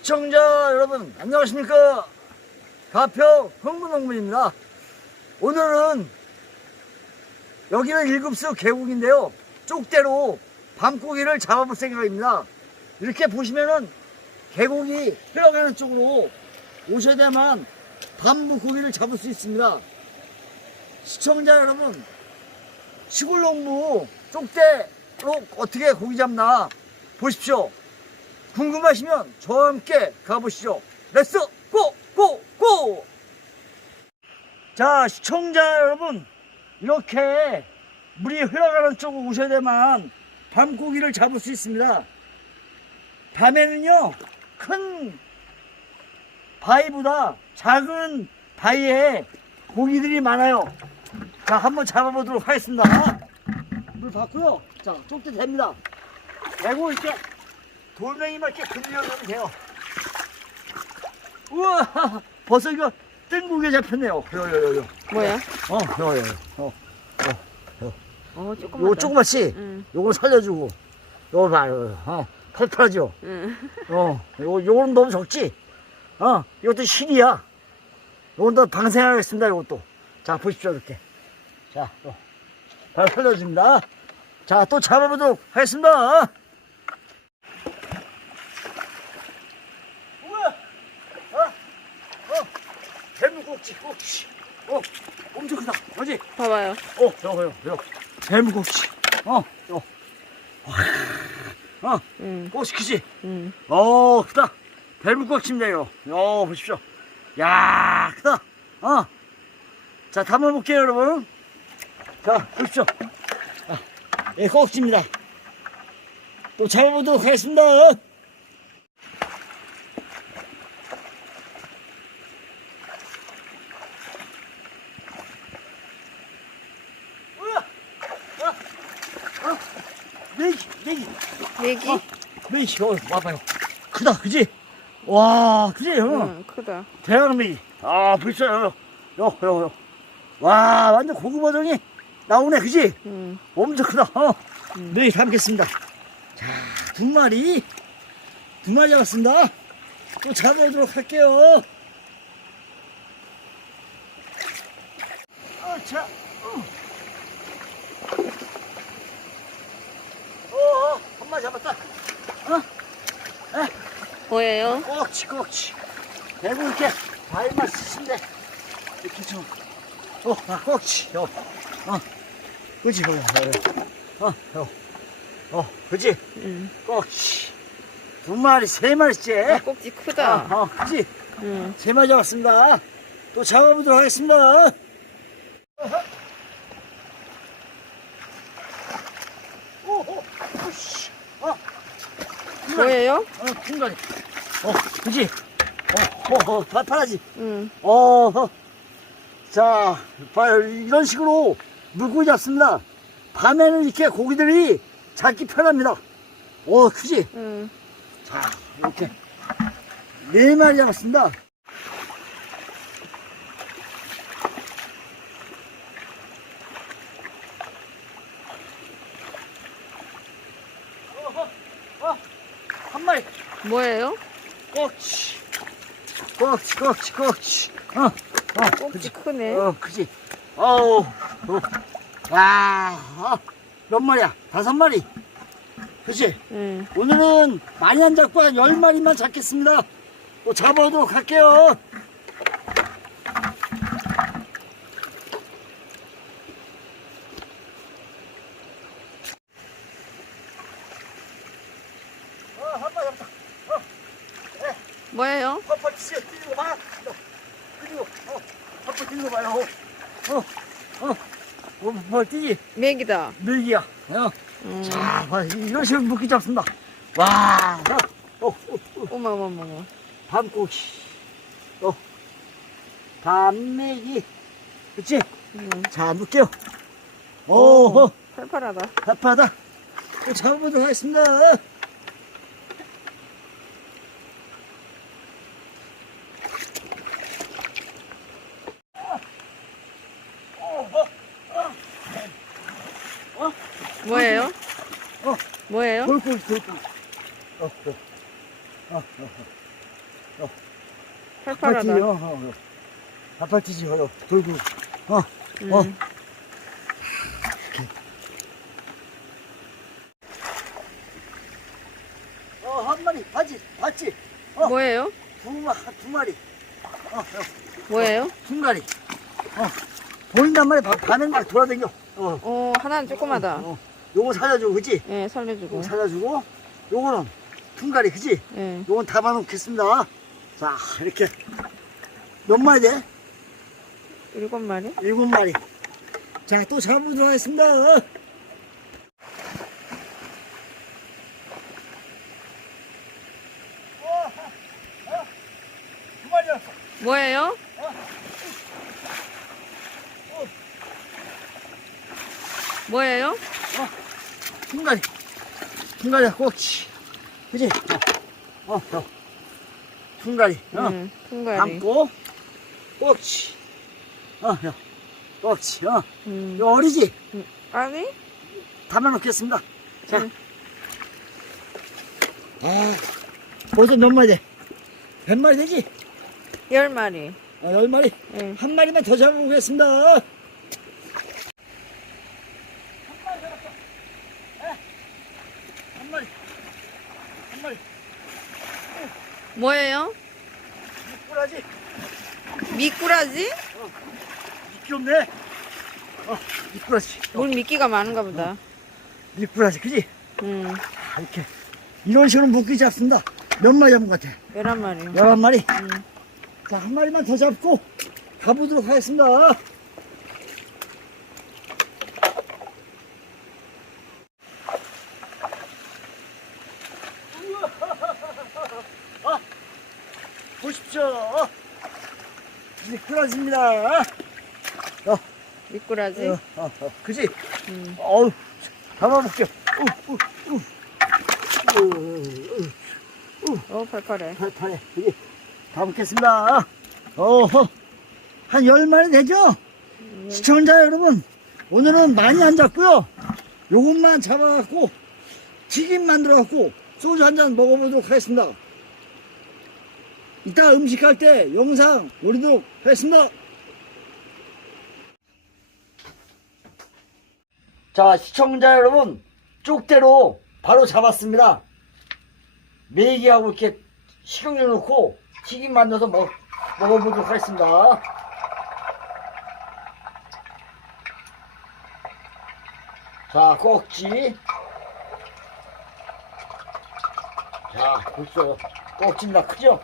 시청자 여러분 안녕하십니까? 가평 흥분농문입니다. 오늘은 여기는 일급수 계곡인데요. 쪽대로 밤고기를 잡아볼 생각입니다. 이렇게 보시면은 계곡이 흘러가는 쪽으로 오셔야만 밤고기를 잡을 수 있습니다. 시청자 여러분 시골 농부 쪽대로 어떻게 고기 잡나 보십시오 궁금하시면 저와 함께 가보시죠. 렛츠 고! 고! 고! 자, 시청자 여러분, 이렇게 물이 흘러가는 쪽으로 오셔야 되만 밤고기를 잡을 수 있습니다. 밤에는요, 큰 바위보다 작은 바위에 고기들이 많아요. 자, 한번 잡아보도록 하겠습니다. 물 받고요. 자, 쪽대 됩니다. 대고 이렇게 돌멩이만 이렇게 건드려주면 돼요. 우와, 벌써 이거 뜬국에 잡혔네요. 요, 요, 요, 요. 뭐야? 어, 요, 요, 요. 어, 어, 조금만. 요거 조그맣지? 응, 요거 살려주고. 요거 봐, 요, 어, 팔팔하죠? 응. 어, 요거, 요거는 너무 적지? 어, 이것도 실이야. 요건 더 방생하겠습니다, 요것도. 자, 보십시오, 이렇게. 자, 또. 발 살려줍니다. 자, 또 잡아보도록 하겠습니다. 우와! 어? 어? 대물 꼭지, 꼭지. 어, 엄청 크다. 그지? 봐봐요. 어, 저거, 요, 요. 대물 꼭지. 어, 요. 와, 어, 응, 꼭지 크지? 응. 어, 크다. 대물꼭지인데요. 어, 보십시오. 야, 크다. 어. 자, 담아볼게요, 여러분. 자, 보십시오. 아, 예, 꼭지입니다. 또 잡아보도록 하겠습니다. 우와! 어? 어? 메기, 메기. 얘기? 어, 메기, 어, 와봐요. 크다, 그지? 와, 그지? 어. 응, 크다. 대왕메기. 아, 벌써, 요, 요, 요, 요. 와, 완전 고급 버전이 나오네, 그지? 응. 엄청 크다, 어. 음. 메기 담겠습니다. 자, 두 마리. 두 마리 잡았습니다. 또 잡아보도록 할게요. 아, 자, 어. 어, 어, 한 마리 잡았다. 어? 뭐예요? 꼭지 꼭지. 대고 이렇게 발만 쓰신데 이렇게 좀. 어, 아, 꼭지. 요, 어, 그지 그거. 어, 요, 어, 그지? 응. 꼭지. 두 마리 세 마리째. 아, 꼭지 크다. 어, 어, 그지? 응. 세 마리 잡았습니다. 또 잡아보도록 하겠습니다 어허. 오, 오, 오씨, 어, 뭐예요? 어, 큰 거지. 어, 그지? 어, 어, 어, 팔팔하지? 응. 어, 어. 자, 봐요. 이런 식으로 물고기 잡습니다. 밤에는 이렇게 고기들이 잡기 편합니다. 오, 크지? 응. 자, 이렇게. 네 마리 잡았습니다. 어, 어, 어, 한 마리. 뭐예요? 꼭지 꼭지 꼭지 꼭지 어, 어, 꼭지 그지 크네. 어, 그지 어우 어. 와, 어, 몇 마리야? 다섯 마리 그지 응. 오늘은 많이 안 잡고 한 열 마리만 잡겠습니다 또 잡아오도록 할게요 어, 한 마리 잡다 치어 뛰는 거 봐. 그리고 어, 펄펄 뛰는 거 봐요. 어, 어, 어, 뭐 뛰지? 맥이다. 밀기야. 어. 응. 자, 봐, 이런 식으로 묶기 잡습니다. 와, 어, 어, 어, 어, 어머, 어머, 어머, 어머. 밤고기. 또 밤메기. 그치? 응. 자, 묶게요. 오, 어, 팔팔하다. 또 잡아보도록 하겠습니다. 뭐예요? 어. 뭐예요? 돌고기, 돌고기. 어, 어, 어, 어, 팔팔하다. 아파트, 어, 어, 어. 아파트지, 어. 어, 음. 어. 어, 한 마리, 봤지? 봤지? 어. 뭐예요? 두, 마, 두 마리. 어, 어, 뭐예요? 둥가리. 어, 보인단 말이야. 막 돌아다녀. 어, 어, 하나는 조그마다. 어, 요거 살려주고, 그지? 예, 살려주고. 요거 살려주고, 요거는 둥가리, 그지? 예. 요건 담아놓겠습니다. 자, 이렇게. 몇 마리 돼? 일곱 마리? 일곱 마리. 자, 또 잡아보도록 하겠습니다. 뭐예요? 뭐예요? 둥 가리. 둥가리야, 꼭지. 그지? 어, 어, 어. 둥가리. 어. 음, 통가리. 담고, 꼭지. 어, 요. 꼭지. 어. 음. 요 어리지? 아니? 담아놓겠습니다. 자. 응. 아, 벌써 몇 마리 돼? 백 마리 되지? 열 마리. 아, 열 마리? 예. 한 마리만 더 잡아보겠습니다. 한 마리. 한 마리. 뭐예요? 미꾸라지. 미꾸라지? 미끼 없네. 어, 미꾸라지. 어, 물 미끼가 많은가 보다. 미꾸라지, 그지? 음, 아, 이렇게. 이런 식으로 묶기 잡습니다. 몇 마리 잡은 것 같아? 열한 마리요. 열한 마리. 음. 자, 한 마리만 더 잡고 가보도록 하겠습니다. 아, 보십시오. 미꾸라지입니다. 어, 미꾸라지? 어, 어, 어, 그지? 음. 어우, 잡아볼게요. 우, 우, 우. 우, 우. 어, 팔팔해. 팔팔해. 여기 가보겠습니다. 어허. 한 열마리 되죠? 시청자 여러분, 오늘은 많이 안 잡고요. 요것만 잡아갖고, 튀김 만들어갖고, 소주 한 잔 먹어보도록 하겠습니다. 이따 음식할 때 영상 올리도록 하겠습니다. 자, 시청자 여러분, 쪽대로 바로 잡았습니다. 메기하고 이렇게 식용유 넣고 튀김 만들어서 먹, 먹어보도록 하겠습니다. 자, 꼭지. 자, 벌써 꼭지입니다. 크죠?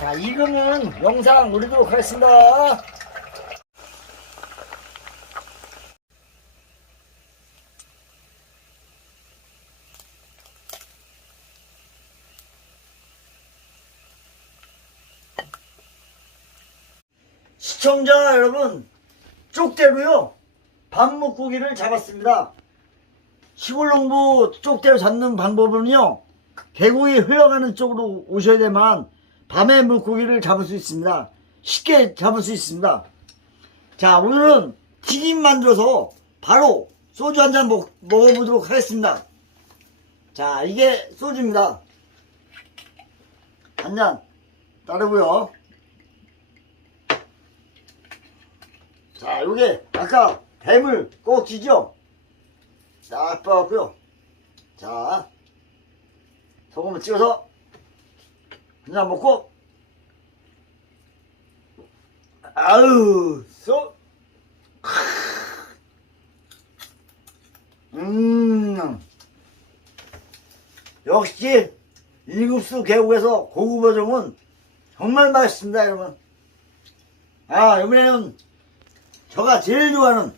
자, 이거는 영상 올리도록 하겠습니다. 시청자 여러분, 쪽대로요, 밥묵고기를 잡았습니다. 시골농부 쪽대로 잡는 방법은요, 계곡이 흘러가는 쪽으로 오셔야 되만, 밤에 물고기를 잡을 수 있습니다. 쉽게 잡을 수 있습니다. 자, 오늘은 튀김 만들어서 바로 소주 한 잔 먹어보도록 하겠습니다. 자, 이게 소주입니다. 한 잔 따르고요. 자, 요게 아까 뱀을 꼭지죠? 딱 빠갖고요. 자, 소금을 찍어서 한잔 먹고 아우, 쏘. 음, 역시 일급수 계곡에서 고급 어종은 정말 맛있습니다, 여러분. 아, 이번에는 제가 제일 좋아하는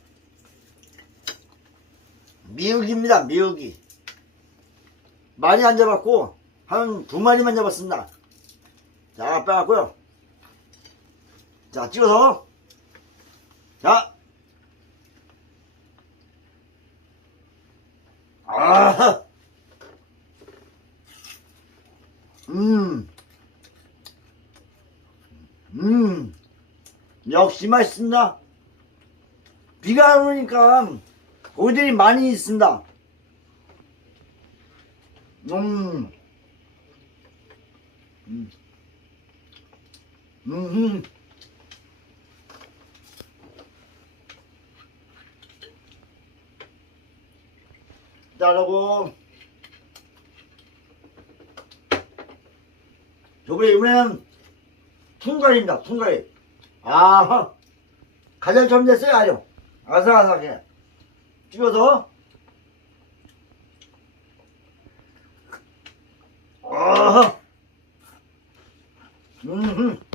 미역입니다, 미역이. 많이 안 잡았고, 한 두 마리만 잡았습니다. 자, 빼갖고요. 자, 찍어서. 자. 아. 음. 음. 역시 맛있습니다. 비가 안 오니까 고기들이 많이 있습니다. 음. 음. 음. 따라고. 저번에 이번에는 풍가리입니다, 풍가리. 아하. 가장 좀 됐어요, 아주. 아삭아삭해. 찍어서. 아하. 음.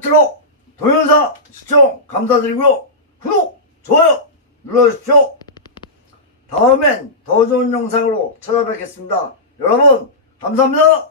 끝으로 동영상 시청 감사드리고요. 구독, 좋아요 눌러주십시오. 다음엔 더 좋은 영상으로 찾아뵙겠습니다. 여러분 감사합니다.